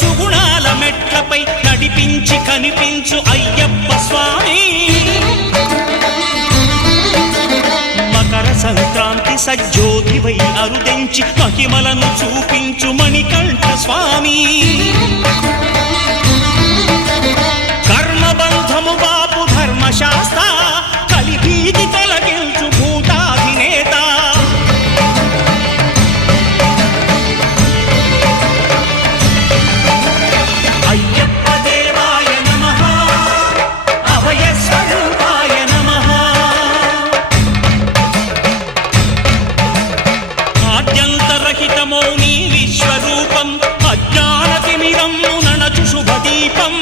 సుగుణాల మెట్లపై నడిపించి కనిపించు అయ్యప్ప స్వామి. మకర సంక్రాంతి సజ్జోతివై అరుదెంచి మహిమలను చూపించు మణికంఠ స్వామి. కర్మబంధము బాపు ధర్మశాస్త్ర కలిభీతి తొలగించు భూతాధినేత. అయ్యప్ప దేవాయ నమః అభయ స్వరూపాయ నమః. ఆద్యంతరహితమో నీ విశ్వరూపం అజ్ఞానతిమిరం నణచు శుభదీపం.